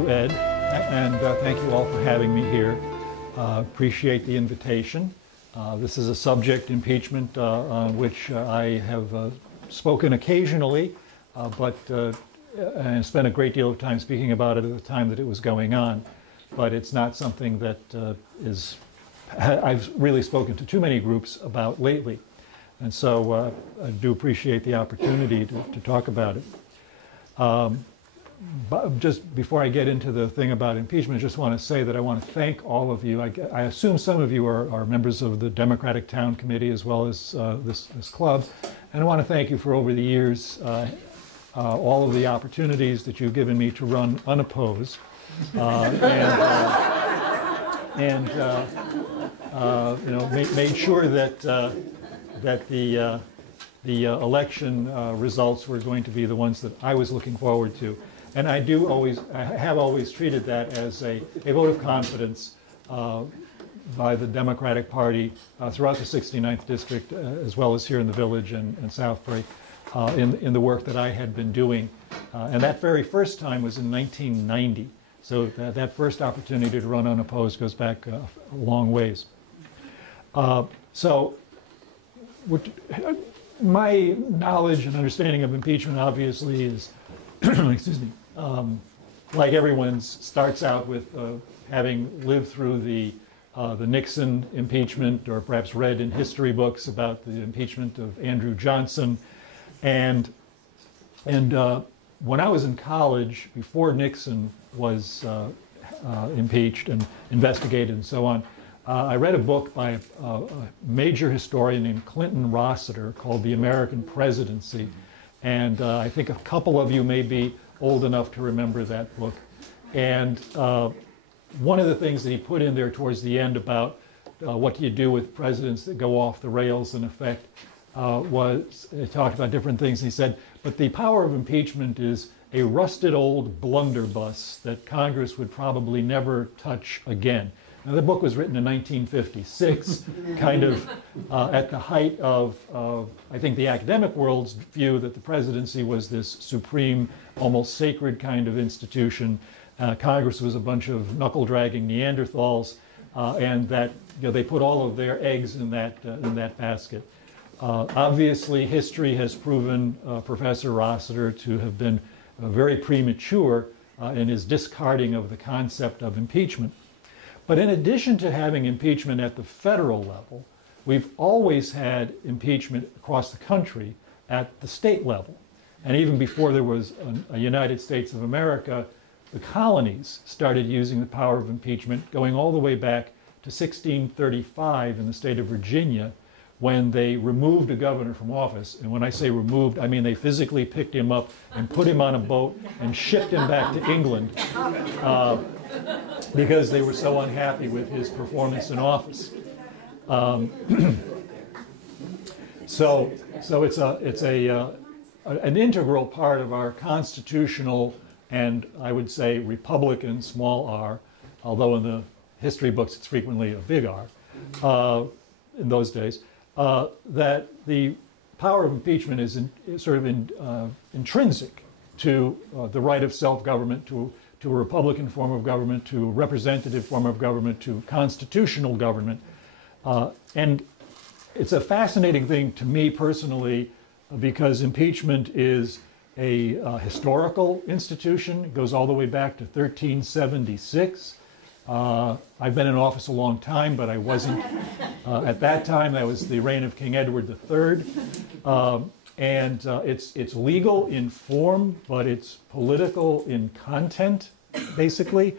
you, Ed, and thank you all for having me here. Appreciate the invitation. This is a subject, impeachment, on which I have spoken occasionally, and spent a great deal of time speaking about it at the time that it was going on. But it's not something that I've really spoken to too many groups about lately. And so I do appreciate the opportunity to talk about it. But just before I get into the thing about impeachment, I just want to say that I want to thank all of you. I assume some of you are members of the Democratic Town Committee as well as this club. And I want to thank you for over the years, all of the opportunities that you've given me to run unopposed. Made sure that the election results were going to be the ones that I was looking forward to. And I have always treated that as a vote of confidence by the Democratic Party throughout the 69th District, as well as here in the Village and Southbury, in the work that I had been doing. And that very first time was in 1990. So that first opportunity to run unopposed goes back a long ways. My knowledge and understanding of impeachment obviously is, excuse me, like everyone's, starts out with having lived through the Nixon impeachment, or perhaps read in history books about the impeachment of Andrew Johnson. And when I was in college, before Nixon was impeached and investigated and so on, I read a book by a major historian named Clinton Rossiter called The American Presidency. And I think a couple of you may be old enough to remember that book. And one of the things that he put in there towards the end about what do you do with presidents that go off the rails in effect was, he talked about different things. He said, but the power of impeachment is a rusted old blunderbuss that Congress would probably never touch again. Now, the book was written in 1956, kind of at the height of, I think, the academic world's view that the presidency was this supreme, almost sacred kind of institution. Congress was a bunch of knuckle-dragging Neanderthals, and that they put all of their eggs in that basket. Obviously, history has proven Professor Rossiter to have been very premature in his discarding of the concept of impeachment. But in addition to having impeachment at the federal level, we've always had impeachment across the country at the state level. And even before there was a United States of America, the colonies started using the power of impeachment, going all the way back to 1635 in the state of Virginia, when they removed a governor from office. And when I say removed, I mean they physically picked him up and put him on a boat and shipped him back to England because they were so unhappy with his performance in office. So it's an integral part of our constitutional and, I would say, Republican small r, although in the history books it's frequently a big R in those days. That the power of impeachment is intrinsic to the right of self-government, to a Republican form of government, to a representative form of government, to constitutional government. And it's a fascinating thing to me personally because impeachment is a historical institution. It goes all the way back to 1376. I've been in office a long time, but I wasn't at that time. That was the reign of King Edward III. It's legal in form, but it's political in content, basically.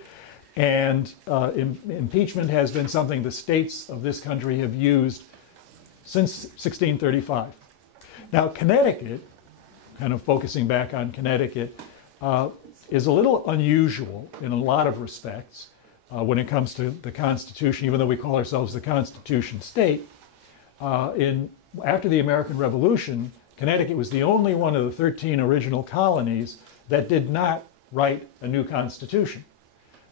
And impeachment has been something the states of this country have used since 1635. Now, Connecticut, kind of focusing back on Connecticut, is a little unusual in a lot of respects. When it comes to the Constitution, even though we call ourselves the Constitution state. After the American Revolution, Connecticut was the only one of the 13 original colonies that did not write a new constitution.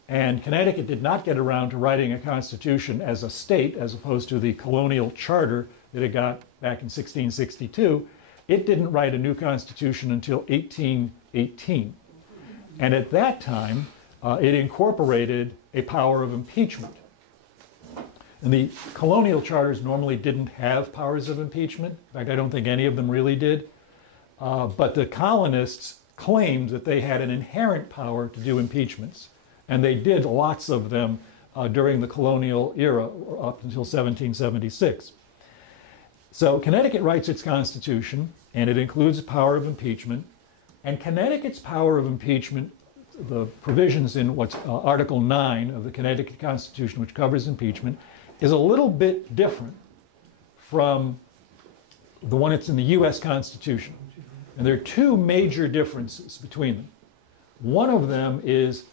And Connecticut did not get around to writing a constitution as a state, as opposed to the colonial charter that it got back in 1662. It didn't write a new constitution until 1818. And at that time, it incorporated a power of impeachment. And the colonial charters normally didn't have powers of impeachment. In fact, I don't think any of them really did. But the colonists claimed that they had an inherent power to do impeachments. And they did lots of them during the colonial era up until 1776. So Connecticut writes its constitution, and it includes a power of impeachment. And Connecticut's power of impeachment, the provisions in what's Article 9 of the Connecticut Constitution, which covers impeachment, is a little bit different from the one that's in the U.S. Constitution. And there are two major differences between them. One of them is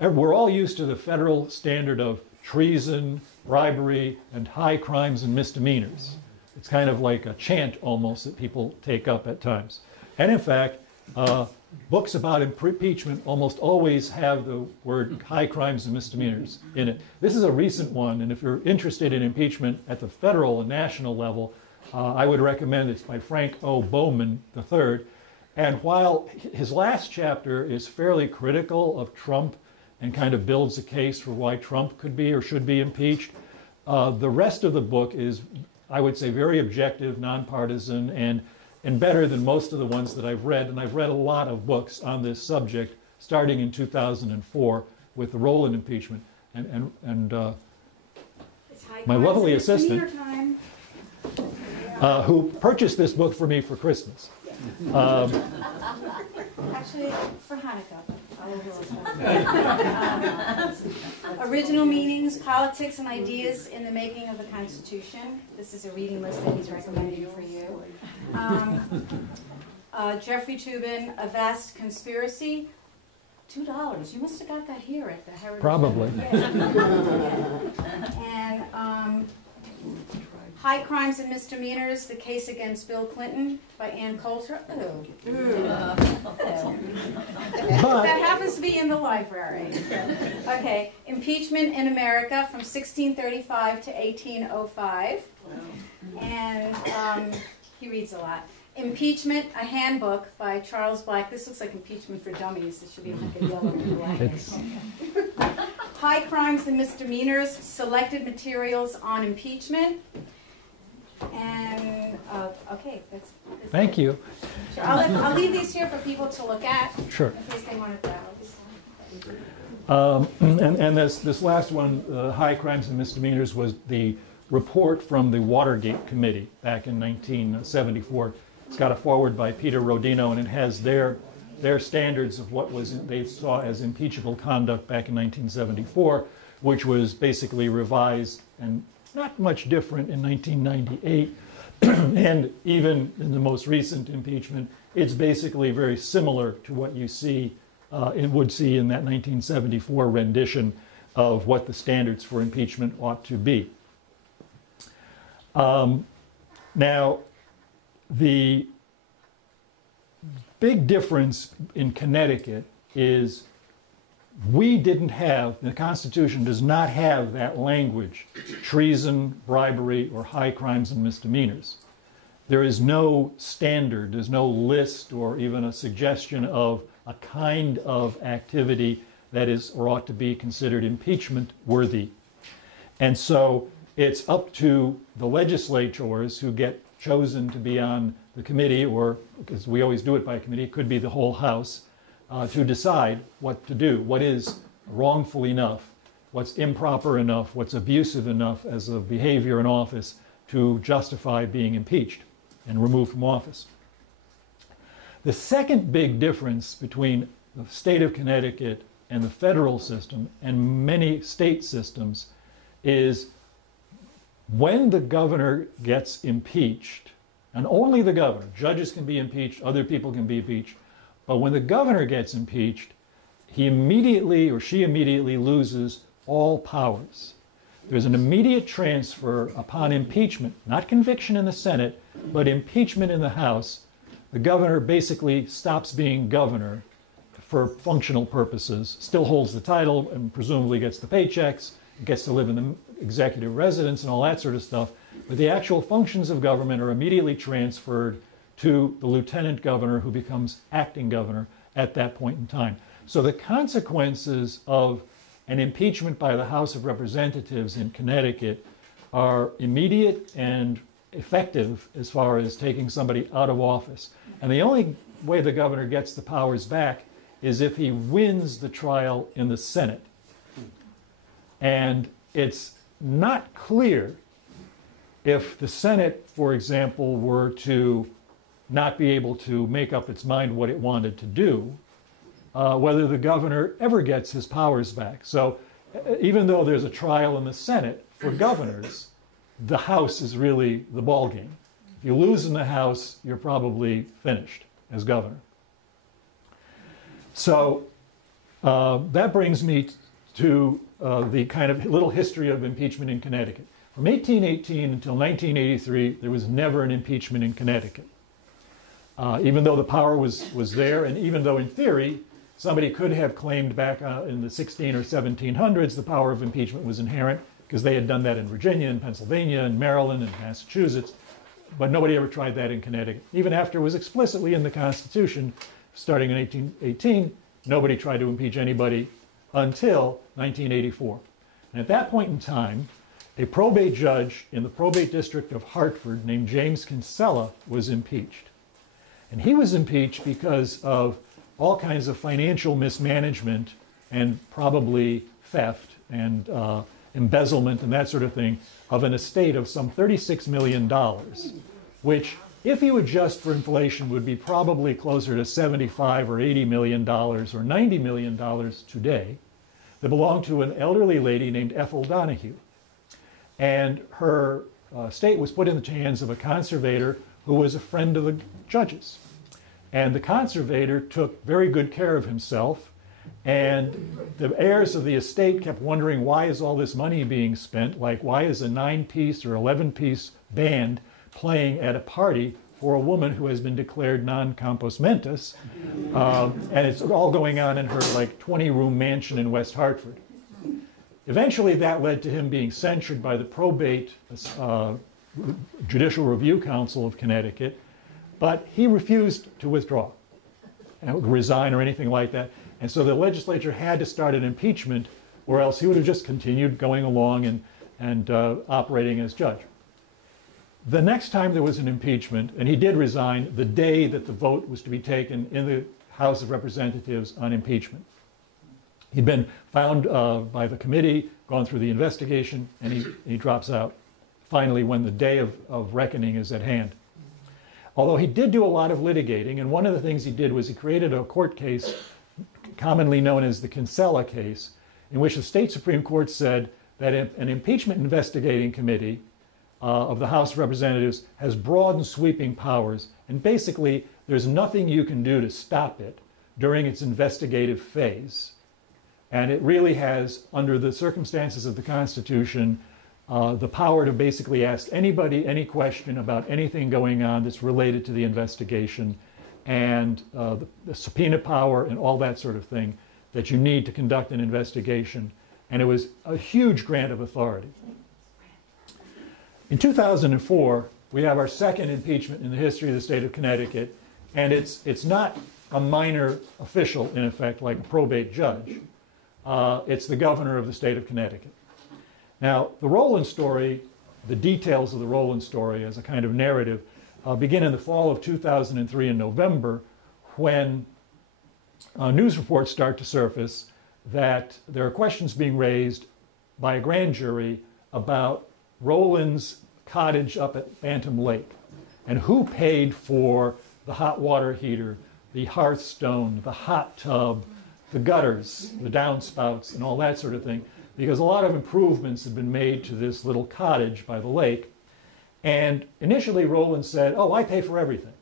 we're all used to the federal standard of treason, bribery, and high crimes and misdemeanors. It's kind of like a chant almost that people take up at times. And in fact, books about impeachment almost always have the word high crimes and misdemeanors in it. This is a recent one, and if you're interested in impeachment at the federal and national level, I would recommend it's by Frank O. Bowman III. And while his last chapter is fairly critical of Trump and kind of builds a case for why Trump could be or should be impeached, the rest of the book is, I would say, very objective, nonpartisan, and better than most of the ones that I've read. And I've read a lot of books on this subject, starting in 2004 with the role in impeachment. And my lovely assistant, who purchased this book for me for Christmas. Actually, for Hanukkah. Original Meanings, Politics and Ideas in the Making of the Constitution. This is a reading list that he's recommending for you. Jeffrey Toobin, A Vast Conspiracy. $2. You must have got that here at the Heritage. Probably. And High Crimes and Misdemeanors, The Case Against Bill Clinton by Ann Coulter. That happens to be in the library. Okay, Impeachment in America from 1635 to 1805. And he reads a lot. Impeachment, a Handbook by Charles Black. This looks like Impeachment for Dummies. This should be like a yellow and black. High Crimes and Misdemeanors, Selected Materials on Impeachment. And, okay, that's Thank you. Sure. I'll leave these here for people to look at. Sure. In case they want to And this last one, High Crimes and Misdemeanors, was the report from the Watergate Committee back in 1974. It's got a foreword by Peter Rodino, and it has their standards of what they saw as impeachable conduct back in 1974, which was basically revised and not much different in 1998. And even in the most recent impeachment, it's basically very similar to what you would see in that 1974 rendition of what the standards for impeachment ought to be. Now, the big difference in Connecticut is the Constitution does not have that language, treason, bribery, or high crimes and misdemeanors. There is no standard, there's no list or even a suggestion of a kind of activity that is or ought to be considered impeachment worthy. And so it's up to the legislators who get chosen to be on the committee, or because we always do it by committee, it could be the whole House, to decide what to do, what is wrongful enough, what's improper enough, what's abusive enough as a behavior in office to justify being impeached and removed from office. The second big difference between the state of Connecticut and the federal system and many state systems is when the governor gets impeached, and only the governor, judges can be impeached, other people can be impeached, but when the governor gets impeached, he immediately or she immediately loses all powers. There's an immediate transfer upon impeachment, not conviction in the Senate, but impeachment in the House. The governor basically stops being governor for functional purposes, still holds the title and presumably gets the paychecks, gets to live in the executive residence and all that sort of stuff. But the actual functions of government are immediately transferred to the lieutenant governor, who becomes acting governor at that point in time. So the consequences of an impeachment by the House of Representatives in Connecticut are immediate and effective as far as taking somebody out of office. And the only way the governor gets the powers back is if he wins the trial in the Senate. And it's not clear if the Senate, for example, were to not be able to make up its mind what it wanted to do, whether the governor ever gets his powers back. So even though there's a trial in the Senate for governors, the House is really the ballgame. If you lose in the House, you're probably finished as governor. So that brings me to the kind of little history of impeachment in Connecticut. From 1818 until 1983, there was never an impeachment in Connecticut. Even though the power was there, and even though in theory somebody could have claimed back in the 16 or 1700s the power of impeachment was inherent, because they had done that in Virginia and Pennsylvania and Maryland and Massachusetts, but nobody ever tried that in Connecticut. Even after it was explicitly in the Constitution, starting in 1818, nobody tried to impeach anybody until 1984. And at that point in time, a probate judge in the probate district of Hartford named James Kinsella was impeached. And he was impeached because of all kinds of financial mismanagement and probably theft and embezzlement and that sort of thing of an estate of some $36 million, which, if you adjust for inflation, would be probably closer to $75 or $80 million or $90 million today, that belonged to an elderly lady named Ethel Donahue. And her estate was put in the hands of a conservator who was a friend of the judge's. And the conservator took very good care of himself, and the heirs of the estate kept wondering, why is all this money being spent? Like, why is a 9-piece or 11-piece band playing at a party for a woman who has been declared non compos mentis? And it's all going on in her like 20-room mansion in West Hartford. Eventually that led to him being censured by the probate Judicial Review Council of Connecticut, but he refused to withdraw, resign or anything like that. And so the legislature had to start an impeachment, or else he would have just continued going along and operating as judge. The next time there was an impeachment, and he did resign the day that the vote was to be taken in the House of Representatives on impeachment. He'd been found by the committee, gone through the investigation, and he drops out finally when the day of reckoning is at hand. Although he did do a lot of litigating, and one of the things he did was he created a court case commonly known as the Kinsella case, in which the state Supreme Court said that an impeachment investigating committee of the House of Representatives has broad and sweeping powers, and basically there's nothing you can do to stop it during its investigative phase. And it really has, under the circumstances of the Constitution, the power to basically ask anybody any question about anything going on that's related to the investigation, and the subpoena power and all that sort of thing that you need to conduct an investigation. And it was a huge grant of authority. In 2004, we have our second impeachment in the history of the state of Connecticut, and it's not a minor official, in effect, like a probate judge. It's the governor of the state of Connecticut. Now, the Rowland story, the details of the Rowland story as a kind of narrative, begin in the fall of 2003 in November, when news reports start to surface that there are questions being raised by a grand jury about Rowland's cottage up at Bantam Lake, and who paid for the hot water heater, the hearthstone, the hot tub, the gutters, the downspouts, and all that sort of thing, because a lot of improvements had been made to this little cottage by the lake. And initially Rowland said, oh, I pay for everything.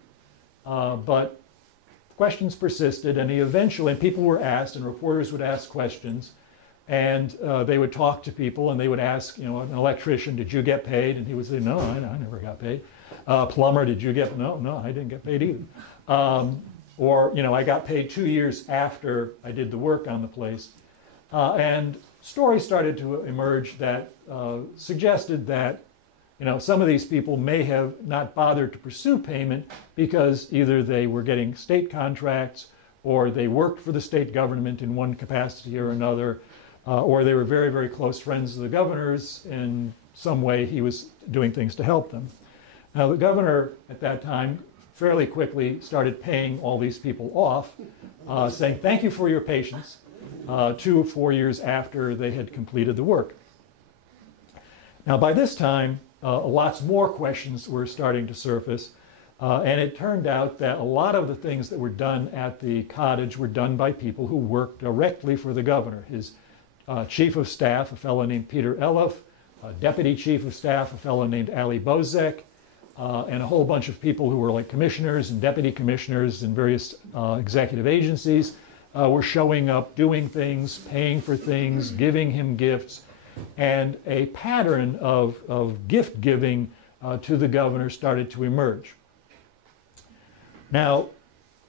But questions persisted, and and people were asked, and reporters would ask questions, and they would talk to people, and they would ask, an electrician, did you get paid? And he would say, no, I never got paid. Plumber, did you get, no, I didn't get paid either. Or, I got paid 2 years after I did the work on the place. And stories started to emerge that suggested that, some of these people may have not bothered to pursue payment because either they were getting state contracts or they worked for the state government in one capacity or another, or they were very, very close friends of the governor's. In some way, he was doing things to help them. Now, the governor at that time fairly quickly started paying all these people off, saying, thank you for your patience, 2 or 4 years after they had completed the work. Now, by this time, lots more questions were starting to surface, and it turned out that a lot of the things that were done at the cottage were done by people who worked directly for the governor. His chief of staff, a fellow named Peter Eloff, deputy chief of staff, a fellow named Ali Bozek, and a whole bunch of people who were like commissioners and deputy commissioners in various executive agencies were showing up, doing things, paying for things, giving him gifts, and a pattern of gift giving to the governor started to emerge. Now,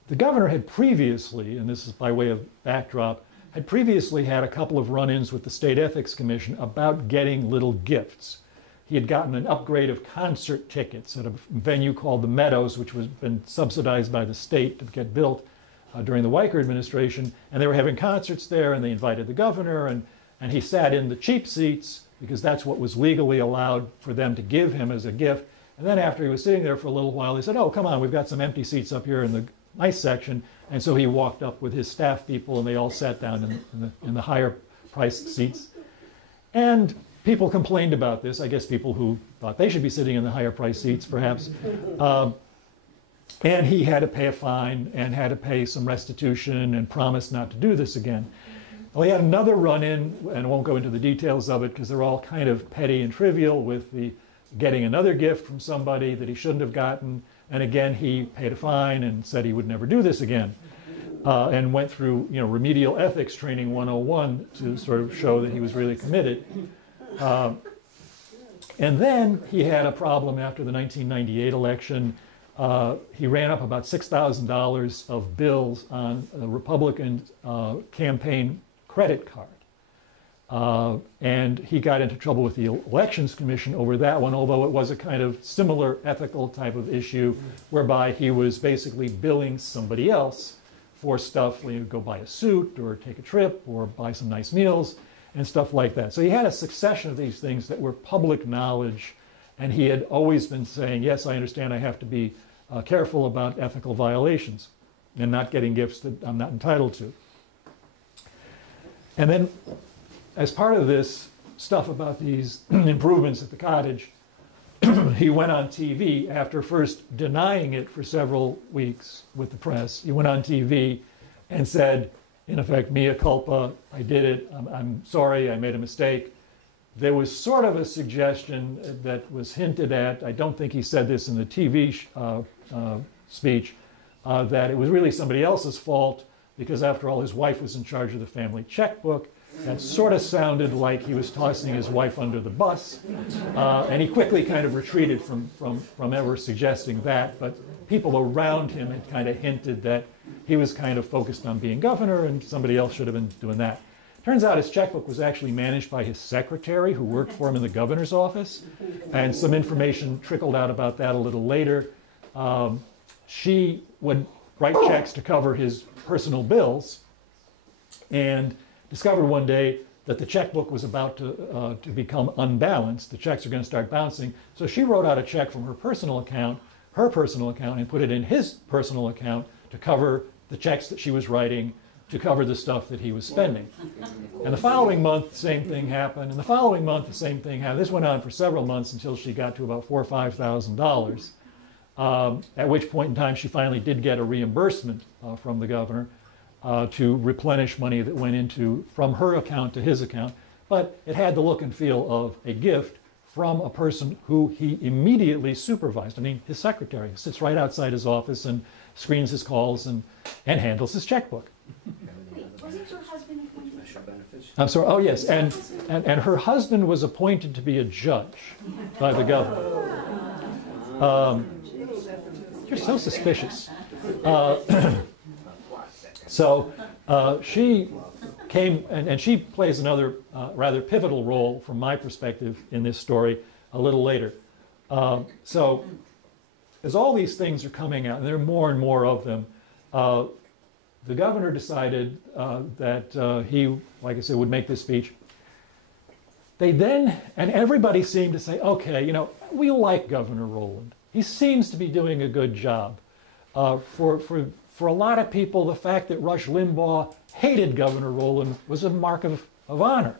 the governor had previously, and this is by way of backdrop, had previously had a couple of run-ins with the State Ethics Commission about getting little gifts. He had gotten an upgrade of concert tickets at a venue called the Meadows, which was been subsidized by the state to get built during the Weicker administration, and they were having concerts there, and they invited the governor, and he sat in the cheap seats because that's what was legally allowed for them to give him as a gift. And then after he was sitting there for a little while, they said, oh, come on, we've got some empty seats up here in the nice section. And so he walked up with his staff people, and they all sat down in the higher priced seats. And people complained about this. I guess people who thought they should be sitting in the higher priced seats, perhaps. And he had to pay a fine and had to pay some restitution and promise not to do this again. Well, he had another run-in, and I won't go into the details of it because they're all kind of petty and trivial, with the getting another gift from somebody that he shouldn't have gotten. And again, he paid a fine and said he would never do this again. And went through, remedial ethics training 101 to sort of show that he was really committed. And then he had a problem after the 1998 election. He ran up about $6,000 of bills on a Republican campaign credit card. And he got into trouble with the Elections Commission over that one, although it was a kind of similar ethical type of issue whereby he was basically billing somebody else for stuff, when you go buy a suit or take a trip or buy some nice meals and stuff like that. So he had a succession of these things that were public knowledge, and he had always been saying, yes, I understand I have to be careful about ethical violations and not getting gifts that I'm not entitled to. And then, as part of this stuff about these improvements at the cottage, he went on TV after first denying it for several weeks with the press. He went on TV and said, in effect, mea culpa, I did it, I'm sorry, I made a mistake. There was sort of a suggestion that was hinted at, I don't think he said this in the TV speech, that it was really somebody else's fault because after all his wife was in charge of the family checkbook. That sort of sounded like he was tossing his wife under the bus, and he quickly kind of retreated from ever suggesting that, but people around him had kind of hinted that he was kind of focused on being governor and somebody else should have been doing that. Turns out his checkbook was actually managed by his secretary who worked for him in the governor's office, and some information trickled out about that a little later. She would write checks to cover his personal bills, and discovered one day that the checkbook was about to become unbalanced. The checks are going to start bouncing. So she wrote out a check from her personal account, and put it in his personal account to cover the checks that she was writing, to cover the stuff that he was spending. And the following month, the same thing happened. And the following month, the same thing happened. This went on for several months until she got to about $4,000 or $5,000, at which point in time she finally did get a reimbursement from the governor to replenish money that went into from her account to his account. But it had the look and feel of a gift from a person who he immediately supervised. I mean, his secretary sits right outside his office and screens his calls and handles his checkbook. Wait, wasn't your husband appointed? I'm sorry, oh yes, and her husband was appointed to be a judge by the governor. You're so suspicious. So she came, and she plays another rather pivotal role from my perspective in this story a little later. So as all these things are coming out, and there are more and more of them, the governor decided that he, like I said, would make this speech. They then, and everybody seemed to say, okay, you know, we like Governor Rowland. He seems to be doing a good job. For a lot of people, the fact that Rush Limbaugh hated Governor Rowland was a mark of honor.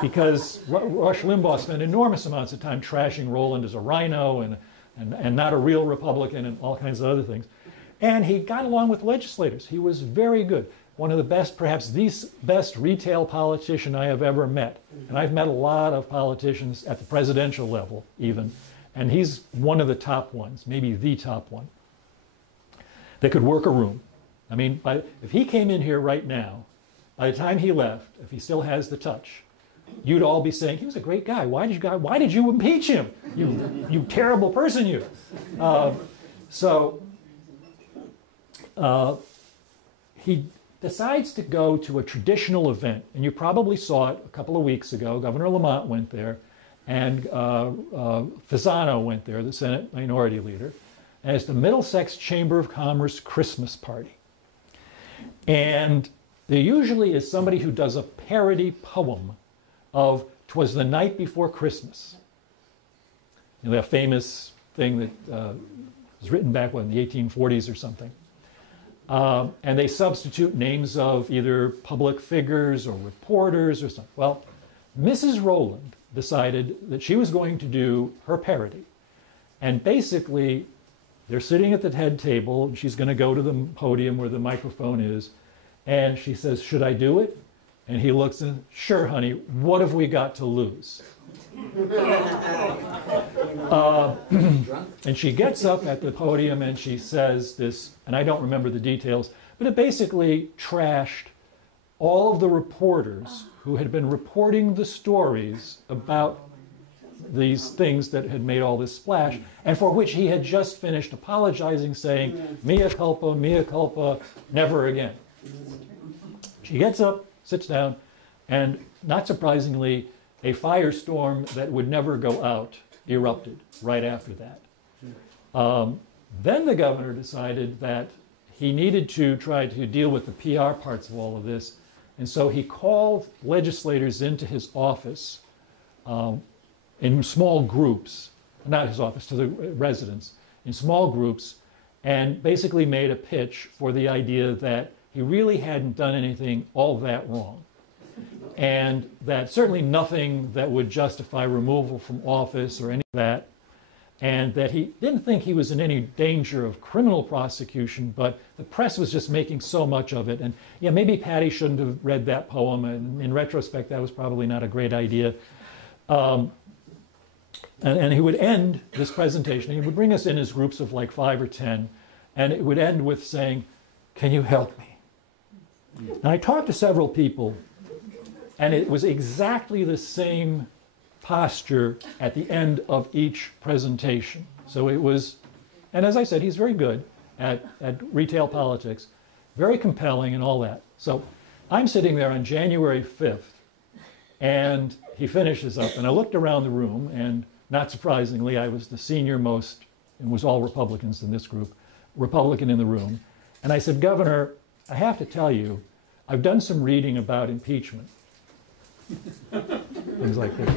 Because Rush Limbaugh spent enormous amounts of time trashing Rowland as a rhino and not a real Republican and all kinds of other things. And he got along with legislators. He was very good. One of the best, perhaps the best retail politician I have ever met. And I've met a lot of politicians at the presidential level even. And he's one of the top ones, maybe the top one, that could work a room. I mean, if he came in here right now, by the time he left, if he still has the touch, you'd all be saying, he was a great guy. Why did you impeach him? You terrible person, you. He decides to go to a traditional event, and you probably saw it a couple of weeks ago. Governor Lamont went there, and Fasano went there, the Senate Minority Leader, and it's the Middlesex Chamber of Commerce Christmas party. And there usually is somebody who does a parody poem of "'Twas the Night Before Christmas." You know, that famous thing that was written back in the 1840s or something. And they substitute names of either public figures or reporters or something. Well, Mrs. Rowland decided that she was going to do her parody. And basically, they're sitting at the head table, and she's going to go to the podium where the microphone is, and she says, "Should I do it?" And he looks and, "Sure, honey, what have we got to lose?" And she gets up at the podium and she says this, and I don't remember the details, but it basically trashed all of the reporters who had been reporting the stories about these things that had made all this splash, and for which he had just finished apologizing, saying, mea culpa, never again. She gets up, sits down, and not surprisingly, a firestorm that would never go out erupted right after that. Then the governor decided that he needed to try to deal with the PR parts of all of this, and so he called legislators into his office in small groups, not his office, to the residents, in small groups, and basically made a pitch for the idea that he really hadn't done anything all that wrong. And that certainly nothing that would justify removal from office or any of that, and that he didn't think he was in any danger of criminal prosecution, but the press was just making so much of it. And yeah, maybe Patty shouldn't have read that poem, and in retrospect, that was probably not a great idea. And he would end this presentation, he would bring us in as groups of like 5 or 10, and it would end with saying, "Can you help me?" And I talked to several people, and it was exactly the same posture at the end of each presentation. So it was, and as I said, he's very good at retail politics, very compelling and all that. So I'm sitting there on January 5th, and he finishes up, and I looked around the room, and not surprisingly, I was the senior most, and was all Republicans in this group, Republican in the room. And I said, "Governor, I have to tell you, I've done some reading about impeachment." Things like that.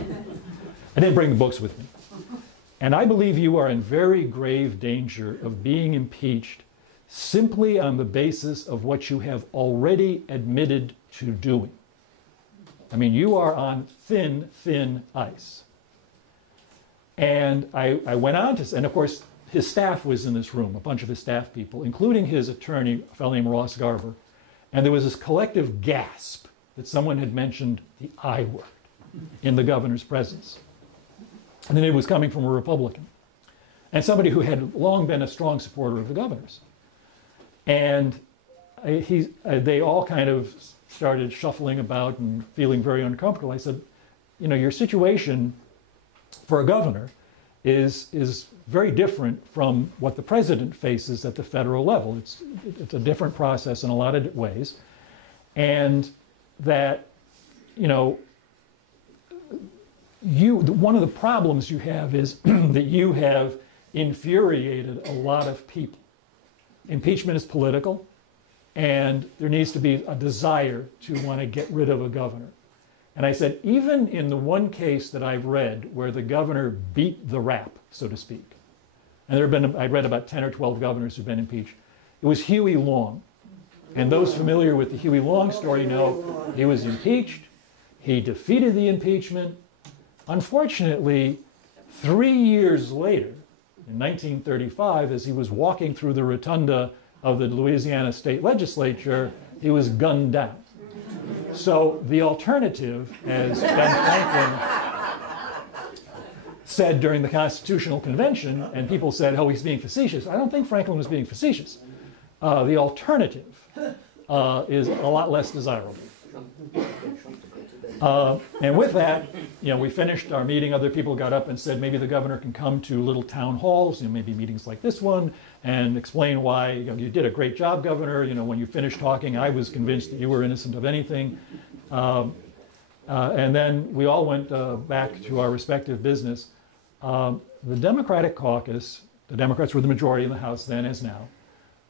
I didn't bring the books with me. "And I believe you are in very grave danger of being impeached simply on the basis of what you have already admitted to doing. I mean, you are on thin, thin ice." And I went on to say, and of course, his staff was in this room, a bunch of his staff people, including his attorney, a fellow named Ross Garber. And there was this collective gasp that someone had mentioned the I word in the governor's presence. And then it was coming from a Republican, and somebody who had long been a strong supporter of the governor's. And they all kind of started shuffling about and feeling very uncomfortable. I said, "You know, your situation for a governor is very different from what the president faces at the federal level. It's a different process in a lot of ways. And that, you know, one of the problems you have is that you have infuriated a lot of people. impeachment is political, and there needs to be a desire to want to get rid of a governor. And I said, even in the one case that I've read where the governor beat the rap, so to speak, and there have been, I read about 10 or 12 governors who've been impeached, it was Huey Long. And those familiar with the Huey Long story know he was impeached, he defeated the impeachment. Unfortunately, 3 years later, in 1935, as he was walking through the rotunda of the Louisiana state legislature, he was gunned down. So the alternative, as Ben Franklin said during the Constitutional Convention, and people said, oh, he's being facetious. I don't think Franklin was being facetious. The alternative is a lot less desirable. And with that, we finished our meeting. Other people got up and said maybe the governor can come to little town halls, maybe meetings like this one, and explain why you did a great job, Governor. When you finished talking, I was convinced that you were innocent of anything. And then we all went back to our respective business. The Democratic caucus, the Democrats were the majority in the House then as now,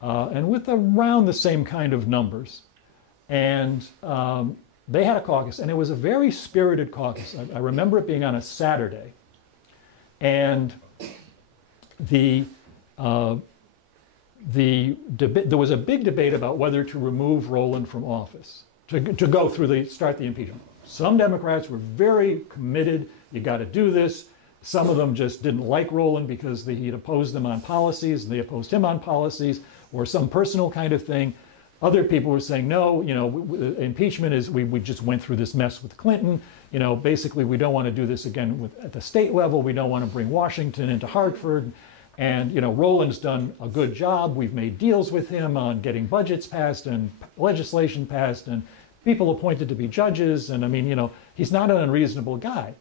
and with around the same kind of numbers. And they had a caucus, and it was a very spirited caucus. I remember it being on a Saturday. And there was a big debate about whether to remove Rowland from office, to go through start the impeachment. Some Democrats were very committed. You got to do this. Some of them just didn't like Rowland because he had opposed them on policies, and they opposed him on policies, or some personal kind of thing. Other people were saying, no, impeachment is, we just went through this mess with Clinton. Basically, we don't want to do this again at the state level. We don't want to bring Washington into Hartford. And, Rowland's done a good job. We've made deals with him on getting budgets passed and legislation passed and people appointed to be judges. And, he's not an unreasonable guy.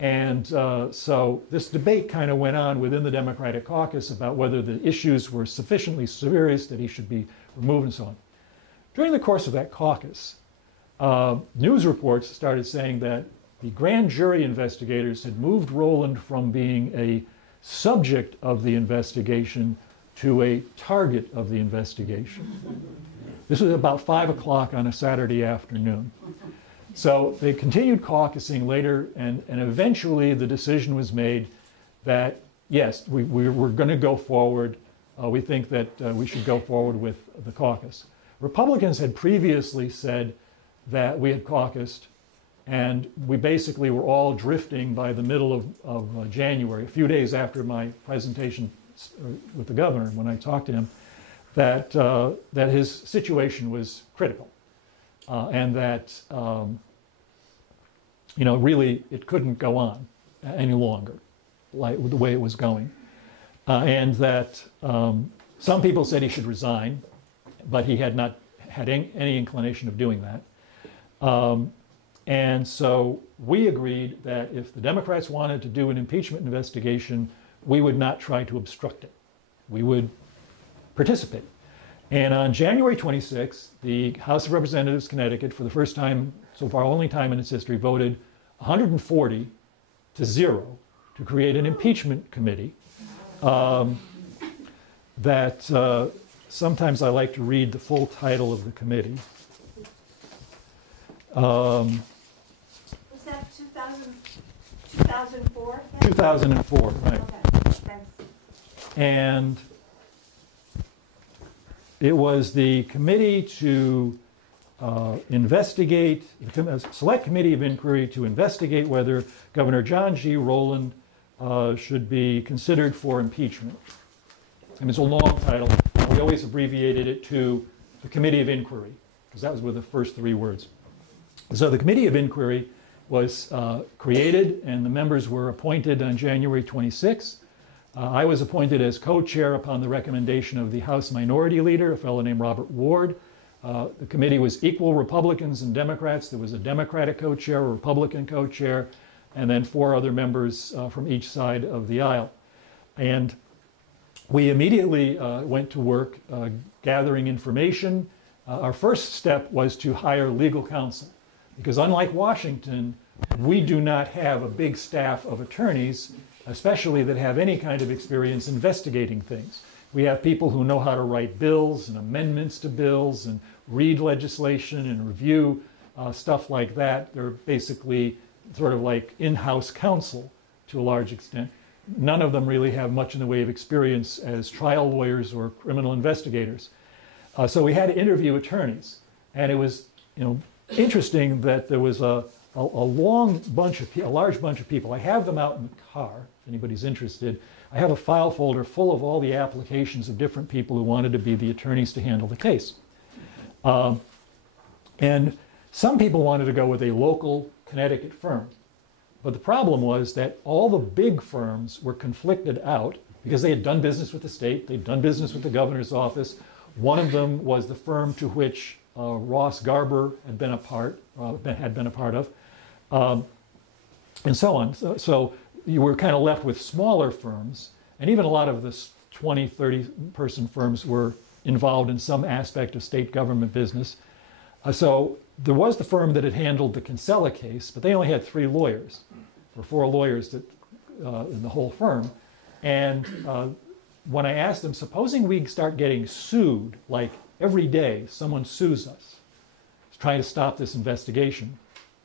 And so this debate kind of went on within the Democratic caucus about whether the issues were sufficiently serious that he should be removed and so on. During the course of that caucus, news reports started saying that the grand jury investigators had moved Rowland from being a subject of the investigation to a target of the investigation. This was about 5 o'clock on a Saturday afternoon. So they continued caucusing later, and eventually the decision was made that, yes, we're going to go forward. We think that we should go forward with the caucus. Republicans had previously said that we had caucused, and we basically were all drifting by the middle of January, a few days after my presentation with the governor, when I talked to him, that his situation was critical, and that really it couldn't go on any longer, like the way it was going, and that some people said he should resign, but he had not had any inclination of doing that. And so we agreed that if the Democrats wanted to do an impeachment investigation, we would not try to obstruct it. We would participate. And on January 26th, the House of Representatives, Connecticut, for the first time, so far only time in its history, voted 140 to 0 to create an impeachment committee that sometimes I like to read the full title of the committee. Was that 2004? 2004, right. Okay, thanks. And it was the committee to investigate, a select committee of inquiry to investigate whether Governor John G. Rowland should be considered for impeachment. And it's a long title. We always abbreviated it to the Committee of Inquiry, because that was with the first 3 words. So the Committee of Inquiry was created, and the members were appointed on January 26th. I was appointed as co-chair upon the recommendation of the House Minority Leader, a fellow named Robert Ward. The committee was equal Republicans and Democrats. There was a Democratic co-chair, a Republican co-chair, and then 4 other members from each side of the aisle. And we immediately went to work gathering information. Our first step was to hire legal counsel, because unlike Washington, we do not have a big staff of attorneys, especially that have any kind of experience investigating things. We have people who know how to write bills and amendments to bills and read legislation and review stuff like that. They're basically sort of like in-house counsel to a large extent. None of them really have much in the way of experience as trial lawyers or criminal investigators. So we had to interview attorneys, and it was, interesting that there was a large bunch of people. I have them out in the car, if anybody's interested. I have a file folder full of all the applications of different people who wanted to be the attorneys to handle the case. And some people wanted to go with a local Connecticut firm. But the problem was that all the big firms were conflicted out because they had done business with the state, they'd done business with the governor's office. One of them was the firm to which Ross Garber had been a part of, and so on. So you were kind of left with smaller firms, and even a lot of the 20, 30-person firms were involved in some aspect of state government business. So there was the firm that had handled the Kinsella case, but they only had 3 lawyers, or 4 lawyers that, in the whole firm. And when I asked them, supposing we start getting sued, like every day someone sues us, trying to stop this investigation,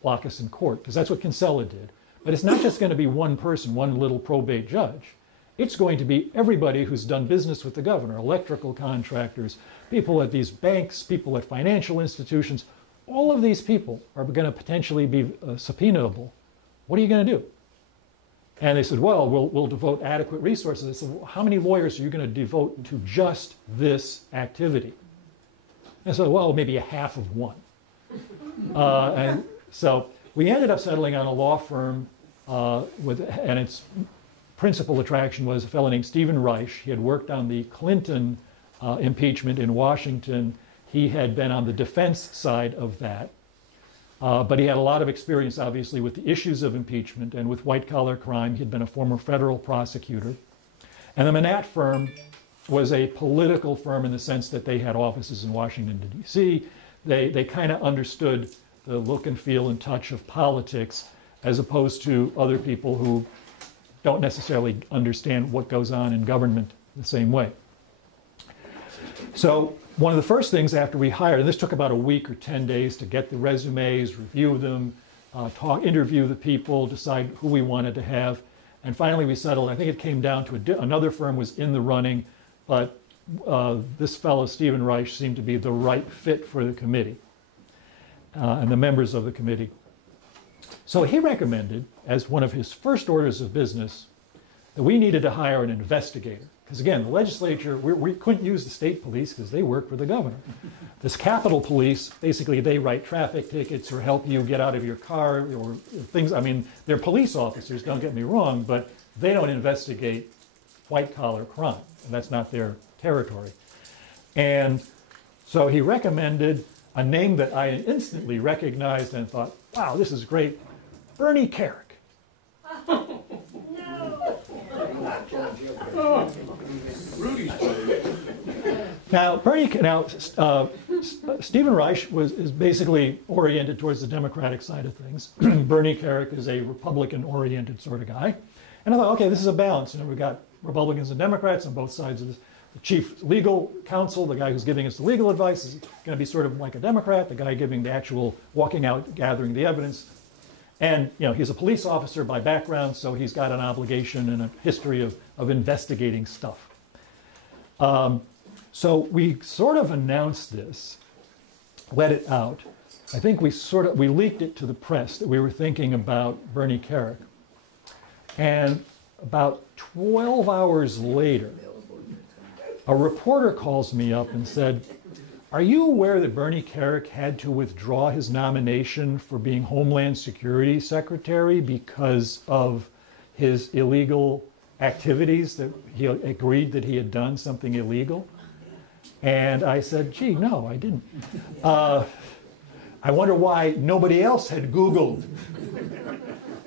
block us in court, because that's what Kinsella did. But it's not just going to be one person, one little probate judge. It's going to be everybody who's done business with the governor, electrical contractors, people at these banks, people at financial institutions. All of these people are going to potentially be subpoenaable. What are you going to do? And they said, well, we'll devote adequate resources. I said, well, how many lawyers are you going to devote to just this activity? And I said, well, maybe a half of one. And so we ended up settling on a law firm and its principal attraction was a fellow named Stephen Reich. He had worked on the Clinton impeachment in Washington. He had been on the defense side of that. But he had a lot of experience, obviously, with the issues of impeachment and with white-collar crime. He had been a former federal prosecutor. And the Manat firm was a political firm in the sense that they had offices in Washington, D.C. They kind of understood the look and feel and touch of politics as opposed to other people who don't necessarily understand what goes on in government the same way. So one of the first things after we hired, and this took about a week or 10 days to get the resumes, review them, interview the people, decide who we wanted to have, and finally we settled. I think it came down to another firm was in the running, but this fellow, Stephen Reich, seemed to be the right fit for the committee and the members of the committee. So he recommended, as one of his first orders of business, that we needed to hire an investigator. Because again, the legislature, we couldn't use the state police because they work for the governor. This Capitol Police, basically they write traffic tickets or help you get out of your car or things. I mean, they're police officers, don't get me wrong, but they don't investigate white-collar crime. And that's not their territory. And so he recommended a name that I instantly recognized and thought, wow, this is great, Bernie Carrick. Now, Stephen Reich is basically oriented towards the Democratic side of things. Bernie Carrick is a Republican-oriented sort of guy. And I thought, okay, this is a balance. We've got Republicans and Democrats on both sides of this. The chief legal counsel, the guy who's giving us the legal advice, is going to be sort of like a Democrat. The guy giving the actual walking out, gathering the evidence. And he's a police officer by background, so he's got an obligation and a history of investigating stuff. So we sort of announced this, let it out. I think we leaked it to the press that we were thinking about Bernie Carrick. And about 12 hours later, a reporter calls me up and said, "Are you aware that Bernie Carrick had to withdraw his nomination for being Homeland Security Secretary because of his illegal activities, that he agreed that he had done something illegal?" And I said, gee, no, I didn't. I wonder why nobody else had Googled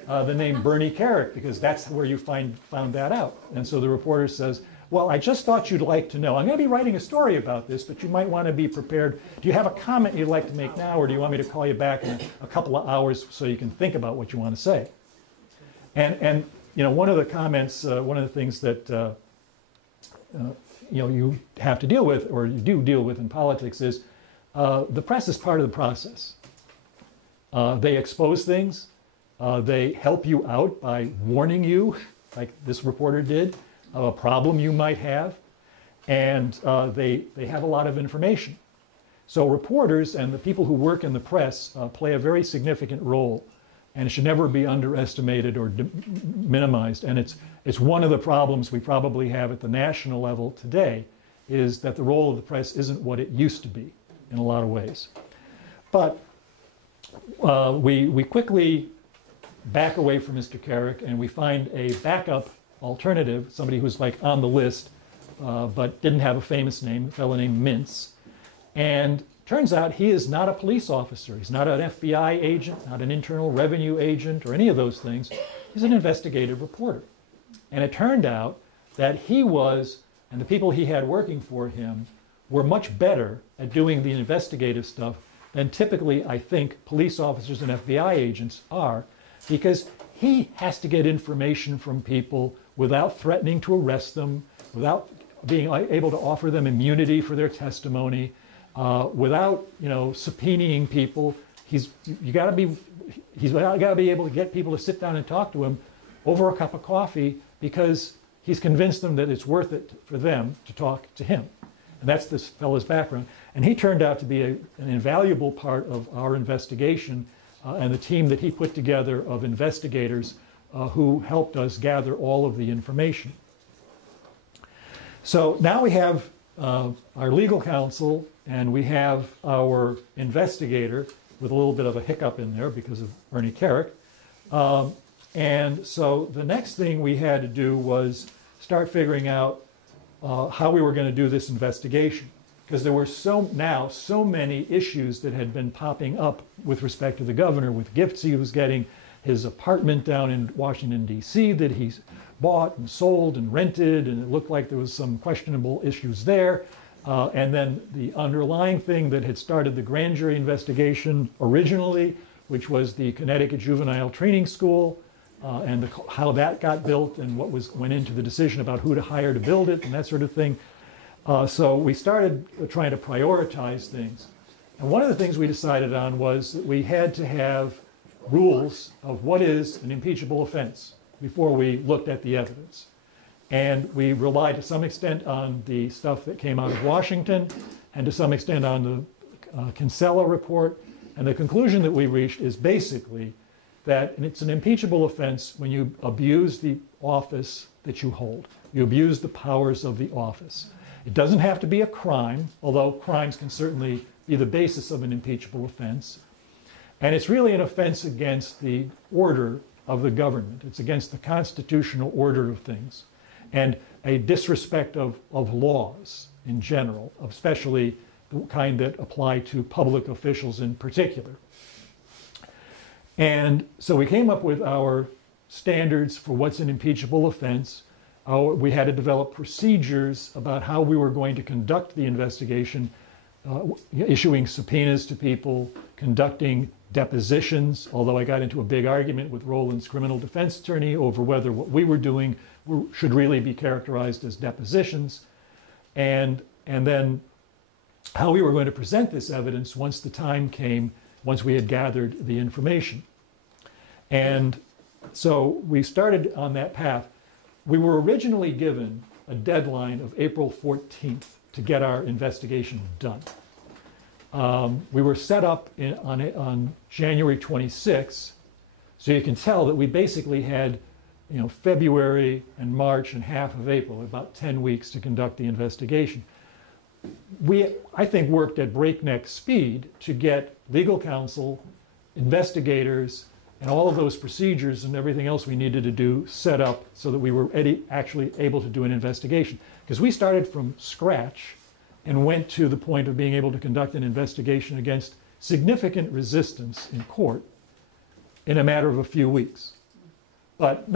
the name Bernie Carrick, because that's where you found that out. And so the reporter says, well, I just thought you'd like to know. I'm going to be writing a story about this, but you might want to be prepared. Do you have a comment you'd like to make now, or do you want me to call you back in a couple of hours so you can think about what you want to say? And one of the comments, one of the things that you have to deal with, or you do deal with in politics, is the press is part of the process. They expose things. They help you out by warning you, like this reporter did, of a problem you might have. And they have a lot of information. So reporters and the people who work in the press play a very significant role, and it should never be underestimated or minimized. And it's one of the problems we probably have at the national level today, is that the role of the press isn't what it used to be in a lot of ways. But we quickly back away from Mr. Carrick, and we find a backup alternative, somebody who's like on the list, but didn't have a famous name, a fellow named Mintz. And turns out he is not a police officer. He's not an FBI agent, not an internal revenue agent, or any of those things. He's an investigative reporter. And it turned out that he was, and the people he had working for him, were much better at doing the investigative stuff than typically, I think, police officers and FBI agents are, because he has to get information from people without threatening to arrest them, without being able to offer them immunity for their testimony, without subpoenaing people. He's got to be able to get people to sit down and talk to him over a cup of coffee, because he's convinced them that it's worth it for them to talk to him. And that's this fellow's background. And he turned out to be an invaluable part of our investigation and the team that he put together of investigators who helped us gather all of the information. So now we have our legal counsel, and we have our investigator, with a little bit of a hiccup in there because of Ernie Carrick. And so the next thing we had to do was start figuring out how we were going to do this investigation, because there were so many issues that had been popping up with respect to the governor, with gifts he was getting, his apartment down in Washington, D.C. that he bought and sold and rented, and it looked like there was some questionable issues there. And then the underlying thing that had started the grand jury investigation originally, which was the Connecticut Juvenile Training School, and how that got built and what went into the decision about who to hire to build it and that sort of thing. So we started trying to prioritize things. And one of the things we decided on was that we had to have rules of what is an impeachable offense before we looked at the evidence. And we relied to some extent on the stuff that came out of Washington, and to some extent on the Kinsella report. And the conclusion that we reached is basically that it's an impeachable offense when you abuse the office that you hold. You abuse the powers of the office. It doesn't have to be a crime, although crimes can certainly be the basis of an impeachable offense. And it's really an offense against the order of the government. It's against the constitutional order of things, and a disrespect of laws in general, especially the kind that apply to public officials in particular. And so we came up with our standards for what's an impeachable offense. We had to develop procedures about how we were going to conduct the investigation, issuing subpoenas to people, conducting depositions, although I got into a big argument with Roland's criminal defense attorney over whether what we were doing should really be characterized as depositions, and then how we were going to present this evidence once the time came, once we had gathered the information. And so we started on that path. We were originally given a deadline of April 14th to get our investigation done. We were set up on January 26th, so you can tell that we basically had February and March and half of April, about 10 weeks to conduct the investigation. We, I think, worked at breakneck speed to get legal counsel, investigators, and all of those procedures and everything else we needed to do set up so that we were actually able to do an investigation. Because we started from scratch and went to the point of being able to conduct an investigation against significant resistance in court in a matter of a few weeks. But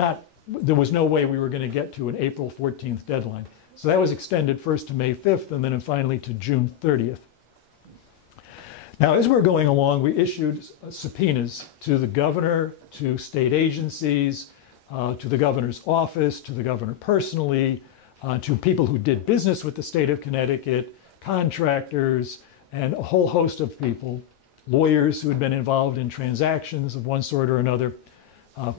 there was no way we were going to get to an April 14th deadline. So that was extended first to May 5th and then finally to June 30th. Now, as we're going along, we issued subpoenas to the governor, to state agencies, to the governor's office, to the governor personally, to people who did business with the state of Connecticut, contractors, and a whole host of people, lawyers who had been involved in transactions of one sort or another,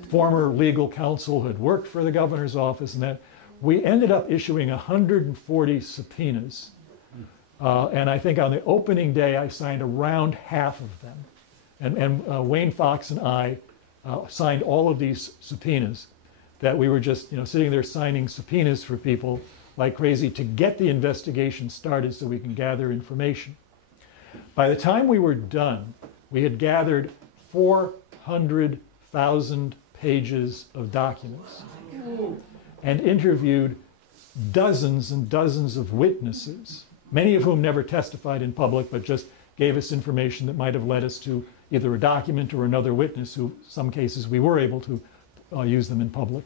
former legal counsel who had worked for the governor's office, and that we ended up issuing 140 subpoenas. And I think on the opening day, I signed around half of them. And Wayne Fox and I signed all of these subpoenas, that we were just sitting there signing subpoenas for people like crazy to get the investigation started so we can gather information. By the time we were done, we had gathered 400,000 pages of documents and interviewed dozens and dozens of witnesses, many of whom never testified in public, but just gave us information that might have led us to either a document or another witness, who, some cases, we were able to use them in public.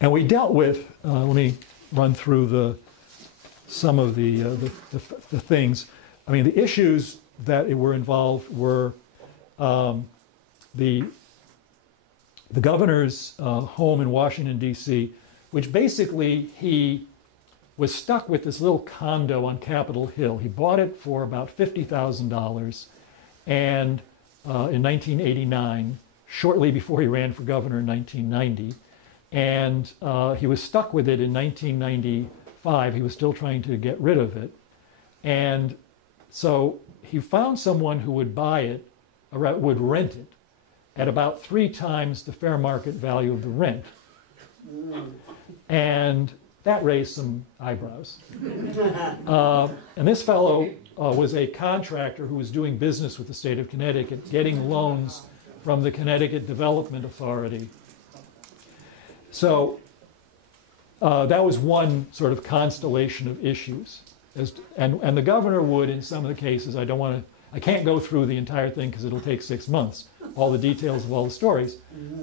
And we dealt with, let me run through some of the things. I mean, the issues that were involved were the governor's home in Washington, D.C., which basically he was stuck with this little condo on Capitol Hill. He bought it for about $50,000 and in 1989, shortly before he ran for governor in 1990. And he was stuck with it in 1995. He was still trying to get rid of it. And so he found someone who would buy it, or would rent it, at about 3 times the fair market value of the rent. And that raised some eyebrows. And this fellow was a contractor who was doing business with the state of Connecticut, getting loans from the Connecticut Development Authority. So that was one sort of constellation of issues. And the governor would, in some of the cases, I can't go through the entire thing because it'll take 6 months, all the details of all the stories.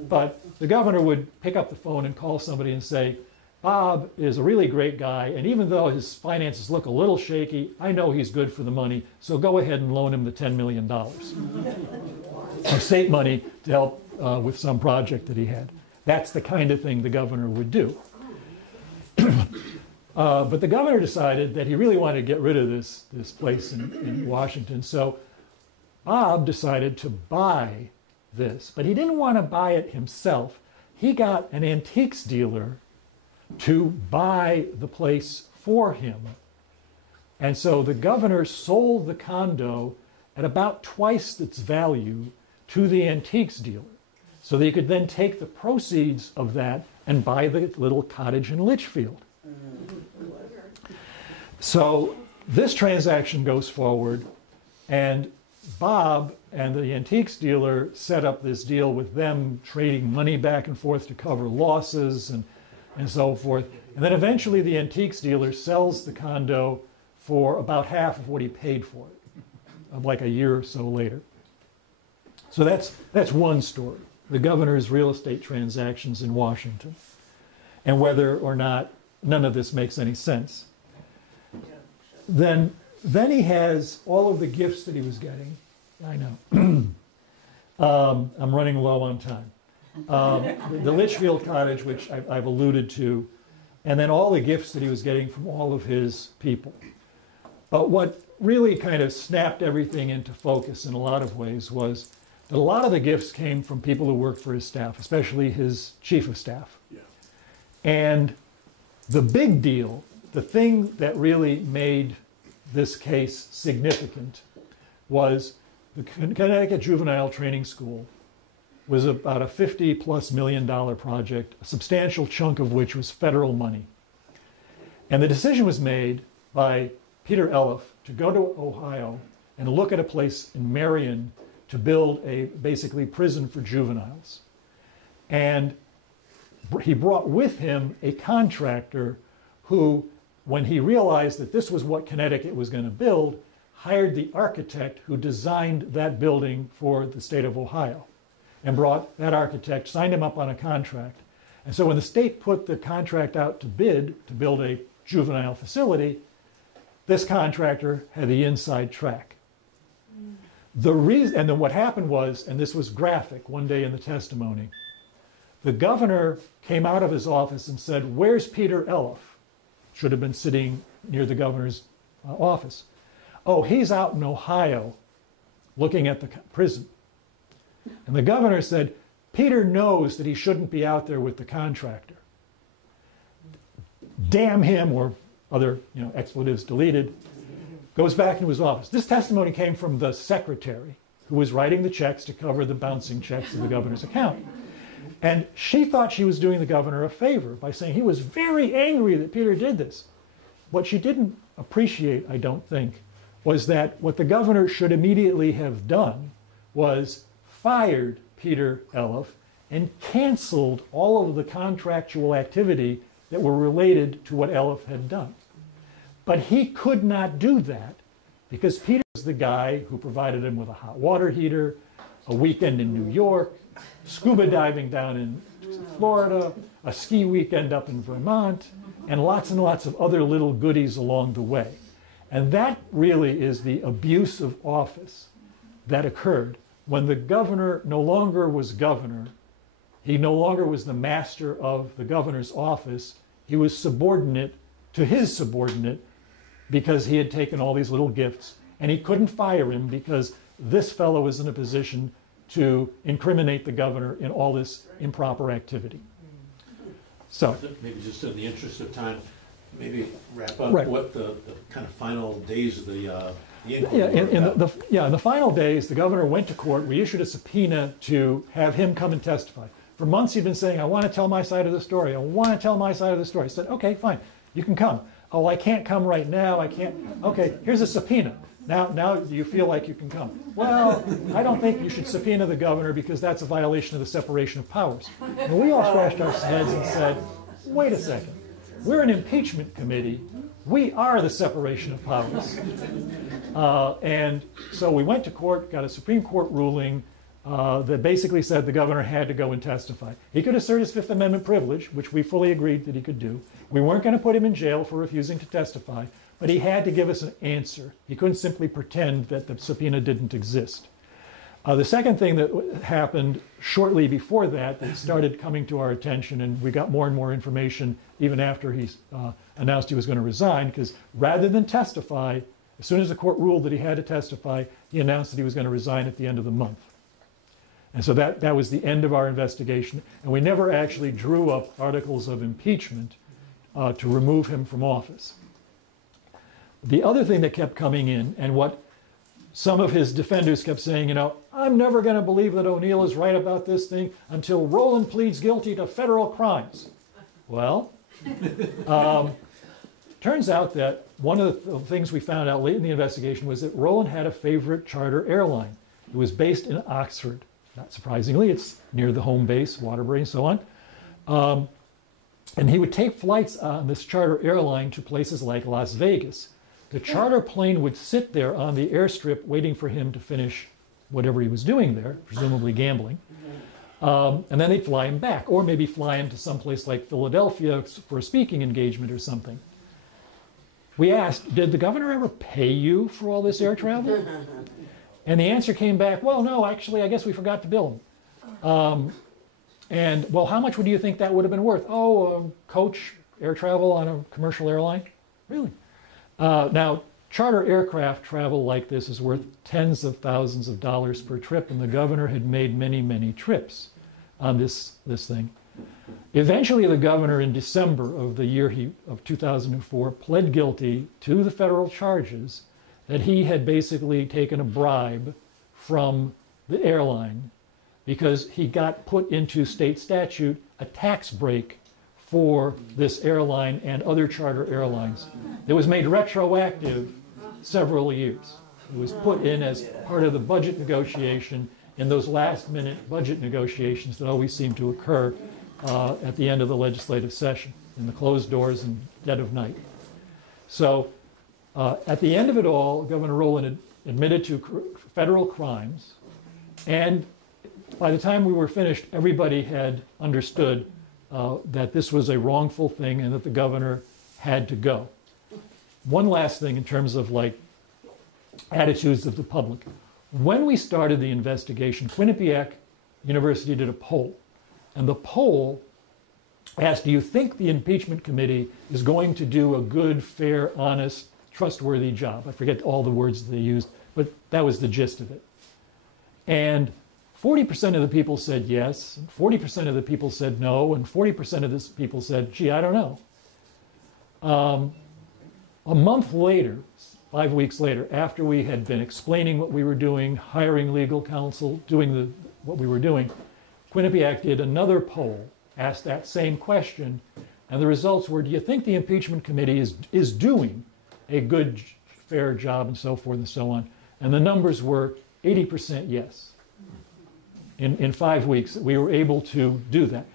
But the governor would pick up the phone and call somebody and say, Bob is a really great guy, and even though his finances look a little shaky, I know he's good for the money, so go ahead and loan him the $10 million of state money to help with some project that he had. That's the kind of thing the governor would do. But the governor decided that he really wanted to get rid of this place in Washington, so Bob decided to buy this, but he didn't want to buy it himself. He got an antiques dealer to buy the place for him. And so the governor sold the condo at about twice its value to the antiques dealer, so that he could then take the proceeds of that and buy the little cottage in Litchfield. So this transaction goes forward, and Bob and the antiques dealer set up this deal with them trading money back and forth to cover losses and so forth. And then eventually the antiques dealer sells the condo for about half of what he paid for it, like a year or so later. So that's one story, the governor's real estate transactions in Washington, and whether or not none of this makes any sense. Then he has all of the gifts that he was getting. I know. I'm running low on time. The Litchfield cottage, which I've alluded to, and then all the gifts that he was getting from all of his people. But what really kind of snapped everything into focus in a lot of ways was that a lot of the gifts came from people who worked for his staff, especially his chief of staff. Yeah. And the big deal, the thing that really made this case significant, was the Connecticut Juvenile Training School was about a $50+ million project, a substantial chunk of which was federal money. And the decision was made by Peter Elliff to go to Ohio and look at a place in Marion to build a basically prison for juveniles. And he brought with him a contractor who, when he realized that this was what Connecticut was going to build, hired the architect who designed that building for the state of Ohio, and brought that architect, signed him up on a contract. And so when the state put the contract out to bid to build a juvenile facility, this contractor had the inside track. The reason, and then what happened was, and this was graphic one day in the testimony, The governor came out of his office and said, "Where's Peter Elliff?" Should have been sitting near the governor's office. "Oh, he's out in Ohio looking at the prison." And the governor said, "Peter knows that he shouldn't be out there with the contractor. Damn him," or other expletives deleted, goes back into his office. This testimony came from the secretary who was writing the checks to cover the bouncing checks of the governor's account. And she thought she was doing the governor a favor by saying he was very angry that Peter did this. What she didn't appreciate, I don't think, was that what the governor should immediately have done was fired Peter Elliff and canceled all of the contractual activity that were related to what Elliff had done. But he could not do that because Peter was the guy who provided him with a hot water heater, a weekend in New York, scuba diving down in Florida, a ski weekend up in Vermont, and lots of other little goodies along the way. And that really is the abuse of office that occurred when the governor no longer was governor. He no longer was the master of the governor's office. He was subordinate to his subordinate because he had taken all these little gifts, and he couldn't fire him because this fellow was in a position to incriminate the governor in all this improper activity. So maybe just in the interest of time, maybe wrap up right. What the kind of final days of the inquiry in the final days, the governor went to court. We issued a subpoena to have him come and testify. For months he'd been saying, "I want to tell my side of the story. I want to tell my side of the story." I said, "Okay, fine, you can come." "Oh, I can't come right now. I can't." "Okay, here's a subpoena. Now do you feel like you can come?" "Well, I don't think you should subpoena the governor because that's a violation of the separation of powers." And we all scratched our heads and said, "Wait a second. We're an impeachment committee. We are the separation of powers." And so we went to court, got a Supreme Court ruling that basically said the governor had to go and testify. He could assert his Fifth Amendment privilege, which we fully agreed that he could do. We weren't going to put him in jail for refusing to testify, but he had to give us an answer. He couldn't simply pretend that the subpoena didn't exist. The second thing that happened shortly before that started coming to our attention, and we got more and more information even after he announced he was going to resign, because rather than testify, as soon as the court ruled that he had to testify, he announced that he was going to resign at the end of the month. And so that was the end of our investigation, and we never actually drew up articles of impeachment to remove him from office. The other thing that kept coming in, and what some of his defenders kept saying, "I'm never going to believe that O'Neill is right about this thing until Rowland pleads guilty to federal crimes." Well, turns out that one of the things we found out late in the investigation was that Rowland had a favorite charter airline. It was based in Oxford. Not surprisingly, it's near the home base, Waterbury, and so on. And he would take flights on this charter airline to places like Las Vegas. The charter plane would sit there on the airstrip waiting for him to finish whatever he was doing there, presumably gambling. And then they'd fly him back, or maybe fly him to someplace like Philadelphia for a speaking engagement or something. We asked, "Did the governor ever pay you for all this air travel?" And the answer came back, "Well, no, actually, I guess we forgot to bill him." And, well, how much would you think that would have been worth? "Oh, coach air travel on a commercial airline?" Really? Now, charter aircraft travel like this is worth tens of thousands of dollars per trip, and the governor had made many, many trips on this thing. Eventually, the governor, in December of the year of 2004, pled guilty to the federal charges that he had basically taken a bribe from the airline because he got put into state statute a tax break for this airline and other charter airlines. It was made retroactive several years. It was put in as part of the budget negotiation in those last-minute budget negotiations that always seem to occur at the end of the legislative session, in the closed doors and dead of night. So at the end of it all, Governor Rowland had admitted to federal crimes, and by the time we were finished, everybody had understood that this was a wrongful thing and that the governor had to go. One last thing in terms of attitudes of the public. When we started the investigation, Quinnipiac University did a poll, And the poll asked, do you think the impeachment committee is going to do a good, fair, honest, trustworthy job? I forget all the words they used, but that was the gist of it. And 40% of the people said yes, 40% of the people said no, and 40% of the people said, gee, I don't know. A month later, 5 weeks later, after we had been explaining what we were doing, hiring legal counsel, doing what we were doing, Quinnipiac did another poll, asked that same question, and the results were, do you think the impeachment committee is doing a good, fair job, and so forth and so on? And the numbers were 80% yes. In 5 weeks, we were able to do that.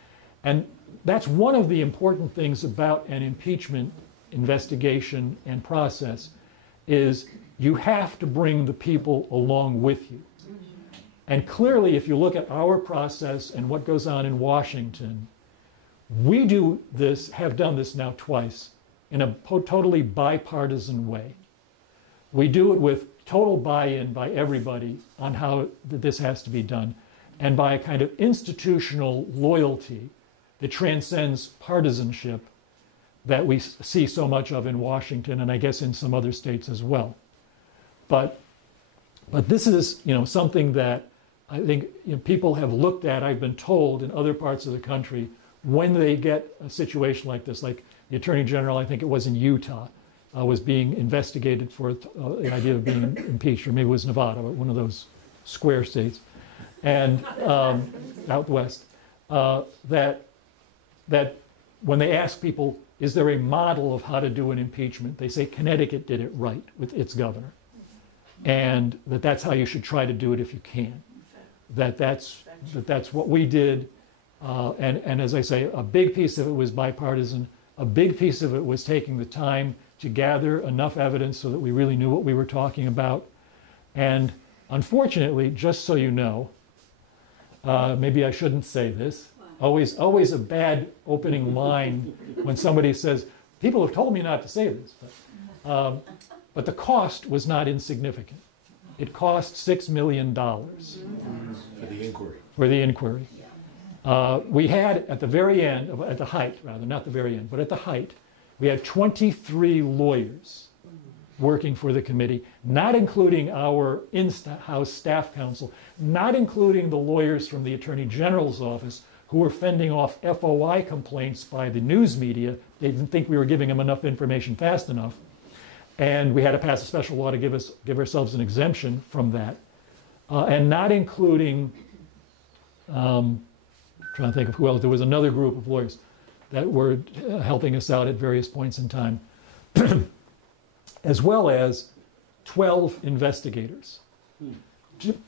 And that's one of the important things about an impeachment investigation and process, is you have to bring the people along with you. And clearly, if you look at our process and what goes on in Washington, we do this, have done this now twice, in a totally bipartisan way. We do it with total buy-in by everybody on how this has to be done, and by a kind of institutional loyalty that transcends partisanship that we see so much of in Washington, and I guess in some other states as well. But this is, something that I think people have looked at, I've been told, in other parts of the country, when they get a situation like this, like the Attorney General, I think it was in Utah, was being investigated for the idea of being impeached, or maybe it was Nevada, but one of those square states, and out west, that when they ask people, is there a model of how to do an impeachment, they say Connecticut did it right with its governor, and that's how you should try to do it if you can. That's what we did, and as I say, a big piece of it was bipartisan. A big piece of it was taking the time to gather enough evidence so that we really knew what we were talking about. And unfortunately, just so you know, maybe I shouldn't say this, always a bad opening line when somebody says, people have told me not to say this, but the cost was not insignificant. It cost $6 million. For the inquiry. For the inquiry. We had, at the very end, at the height, rather, not the very end, but at the height, we had 23 lawyers working for the committee, not including our in-house staff counsel, not including the lawyers from the Attorney General's office who were fending off FOI complaints by the news media. They didn't think we were giving them enough information fast enough. And we had to pass a special law to give ourselves an exemption from that. And not including, trying to think of who else, there was another group of lawyers that were helping us out at various points in time, as well as 12 investigators.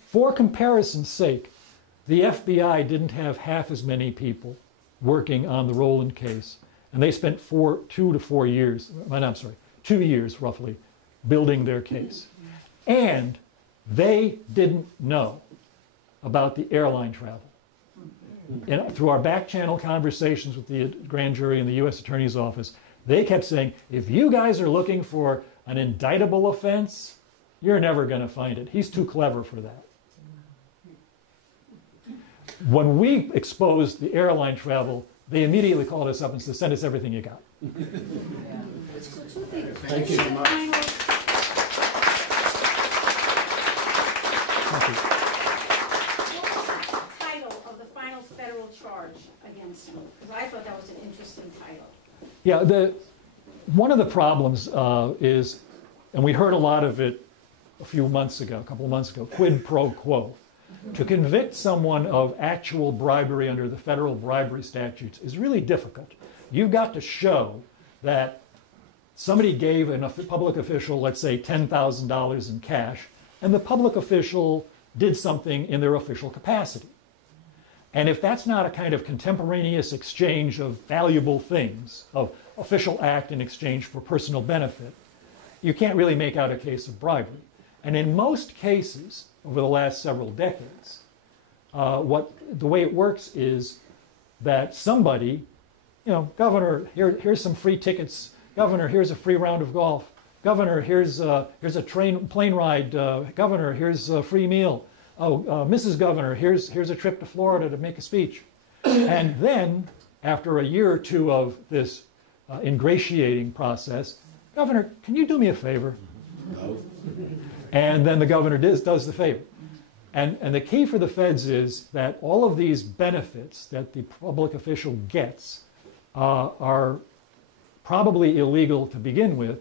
For comparison's sake, the FBI didn't have half as many people working on the Rowland case, and they spent 2 to 4 years, I'm sorry, 2 years roughly, building their case. And they didn't know about the airline travel. And through our back channel conversations with the grand jury and the U.S. Attorney's Office, they kept saying, if you guys are looking for an indictable offense, you're never going to find it. He's too clever for that. When we exposed the airline travel, they immediately called us up and said, send us everything you got. Thank you so much. Thank you. Against him, because I thought that was an interesting title. Yeah, one of the problems is, and we heard a lot of it a couple of months ago, quid pro quo. To convict someone of actual bribery under the federal bribery statutes is really difficult. You've got to show that somebody gave a public official, let's say, $10,000 in cash, and the public official did something in their official capacity. And if that's not a kind of contemporaneous exchange of valuable things, of official act in exchange for personal benefit, you can't really make out a case of bribery. And in most cases, over the last several decades, the way it works is that somebody, Governor, here's some free tickets. Governor, here's a free round of golf. Governor, here's a plane ride. Governor, here's a free meal. Oh, Mrs. Governor, here's a trip to Florida to make a speech. And then, after a year or two of this ingratiating process, Governor, can you do me a favor? No. And then the governor does the favor. And the key for the feds is that all of these benefits that the public official gets are probably illegal to begin with.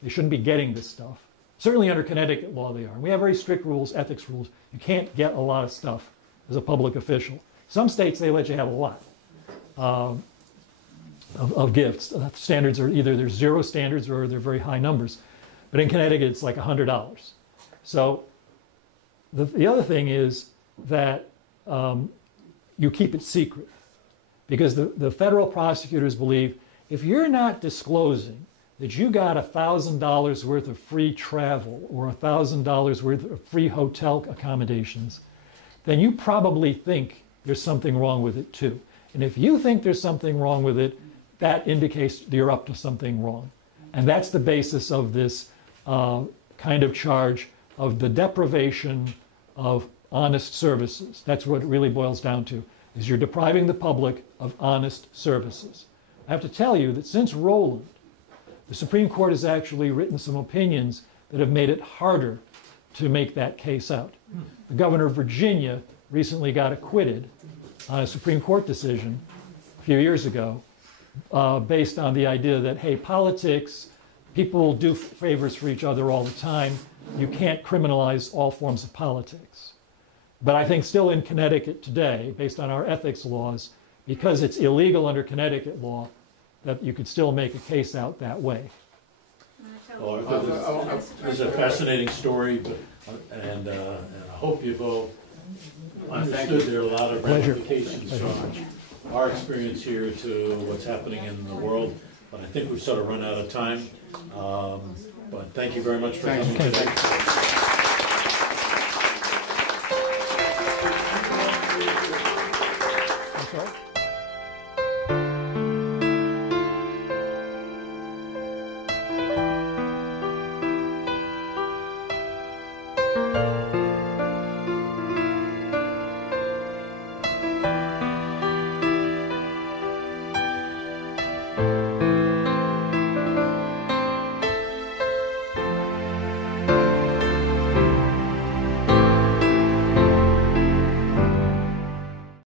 They shouldn't be getting this stuff. Certainly under Connecticut law they are. And we have very strict rules, ethics rules. You can't get a lot of stuff as a public official. Some states, they let you have a lot of gifts. Standards are either there's 0 standards or they're very high numbers. But in Connecticut, it's like $100. So the other thing is that you keep it secret. Because the federal prosecutors believe if you're not disclosing that you got $1,000 worth of free travel or $1,000 worth of free hotel accommodations, then you probably think there's something wrong with it too. And if you think there's something wrong with it, that indicates you're up to something wrong. And that's the basis of this kind of charge of the deprivation of honest services. That's what it really boils down to, is you're depriving the public of honest services. I have to tell you that since Rowland, the Supreme Court has actually written some opinions that have made it harder to make that case out. The governor of Virginia recently got acquitted on a Supreme Court decision a few years ago based on the idea that, hey, politics, people do favors for each other all the time. You can't criminalize all forms of politics. But I think still in Connecticut today, based on our ethics laws, because it's illegal under Connecticut law, that you could still make a case out that way. Well, it's a fascinating story, and I hope you've all understood there are a lot of ramifications from our experience here to what's happening in the world. But I think we've sort of run out of time. But thank you very much for coming today.